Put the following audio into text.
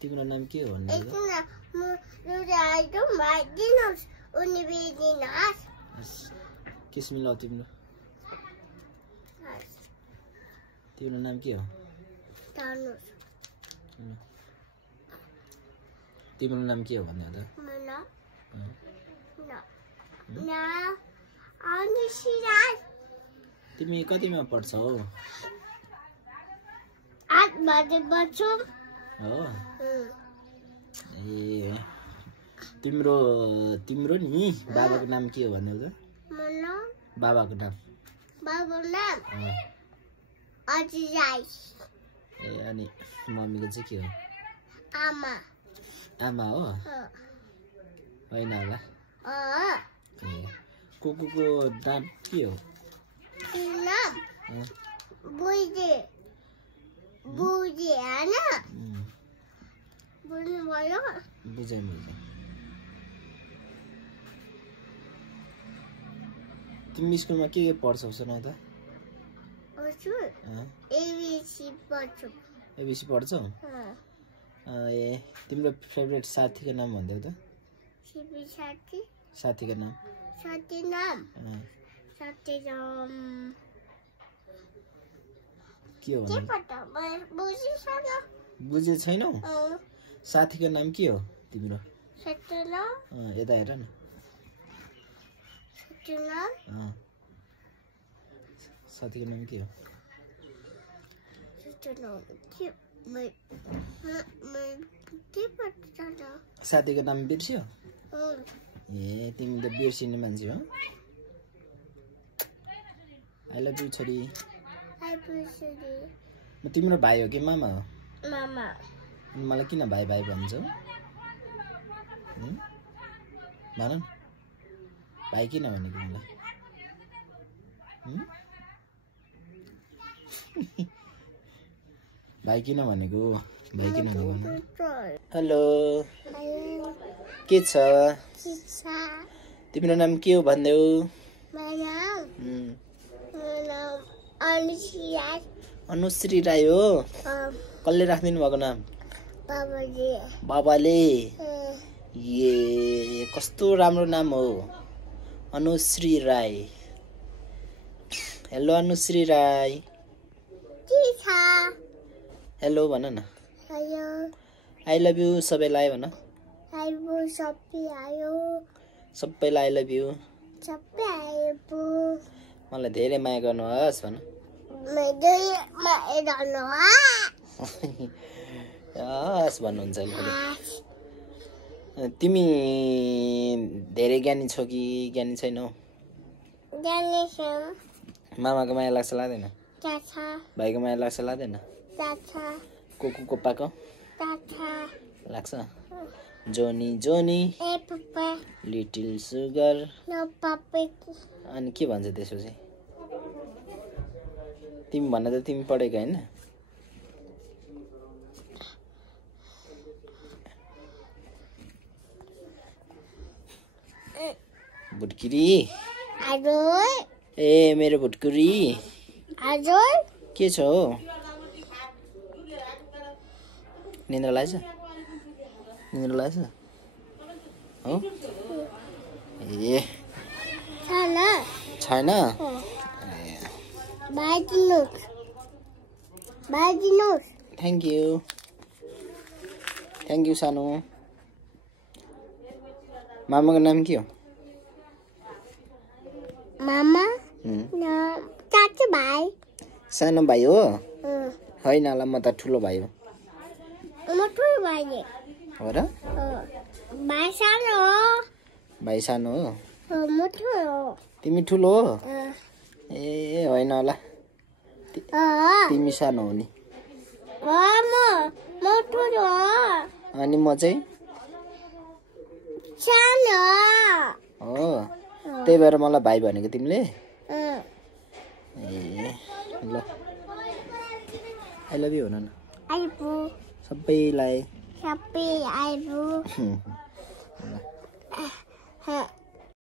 तिम्रो नाम के हो भन्नु? किस मिलाउ तिम्रो? तिम्रो नाम के हो? तिम्रो नाम के हो भन्नु त? तिमी कतिमा पढ्छौ? 8 बजे पढ्छु। हो ए तिम्रो तिम्रो नि बाबाको नाम के हो भन्नु त? बाबाको नाम अजय राई। ए अनि मम्मीको चाहिँ के हो? आमा हो होइन होला? ए कुकुरको नाम के हो? बुझे हैन? बुझ्नुभयो? बुझेँ। तिमी स्कुलमा के पढ्छौ सुन त? एबीसी पढ्छु। एबीसी पढ्छौ? ए तिम्रो फेभरेट साथीको नाम भन्देऊ त? साथीको नाम? साथी नाम के हो? बुझे छैनौ? साथीको नाम के हो तिम्रो? यता हेर न। साथीको नाम के हो? साथीको नाम बिर्स्यो? ए तिमी त बिर्सिने मान्छे हो। आई लभ यु छोरी। तिम्रो भाइ हो कि मामा हो? मामा। मलाई किन भाइ भाइ भन्छौ? भन न भाइ किन भनेको मलाई? भाइ किन भनेको? भाइ किन भनेको? हेलो के छ? तिम्रो नाम के हो भन्देऊ? अनुश्री राई हो। कसले राखिदिनु भएको नाम? बाबाले। ए कस्तो राम्रो नाम हो अनुश्री राई। हेलो अनुश्री राई। हेलो भन न। आई लभ यु सबैलाई भन। सबैलाई आई लभ यु। मलाई धेरै माया गर्नुहोस् भन। हस् भन्नुहुन्छ अहिले। तिमी धेरै ज्ञानी छौ कि ज्ञानी छैनौ? मामाको माया लाग्छ लाग्दैन? भाइको माया लाग्छ लाग्दैन? कुकुको पाको लाग्छ? जोनी जोनी लिटिल सुगर अनि के भन्छ त्यसपछि? तिमी भन्न त तिमी पढेको हैन? भुटकिरी ए मेरो भुटकुरी के छ हो? निन्द्रा लाग्छ? निन्द्रा लाग्छ हो? ए छैन? थ्याङ्क यू सानो। मामाको नाम के हो? मामा चाचु भाइ। सानो भाइ हो? होइन होला म त ठुलो भाइ हो। म ठुलो भाइ हो र? भाइ सानो हो। भाइ सानो हो? म ठुलो हो। तिमी ठुलो हो? ए होइन होला तिमी सानो हो नि। म ठुलो हो। अनि म चाहिँ सानो हो। त्यही भएर मलाई भाइ भनेको तिमीले? ए ल आई लभ यु भन न। सबैलाई सबै आइबु।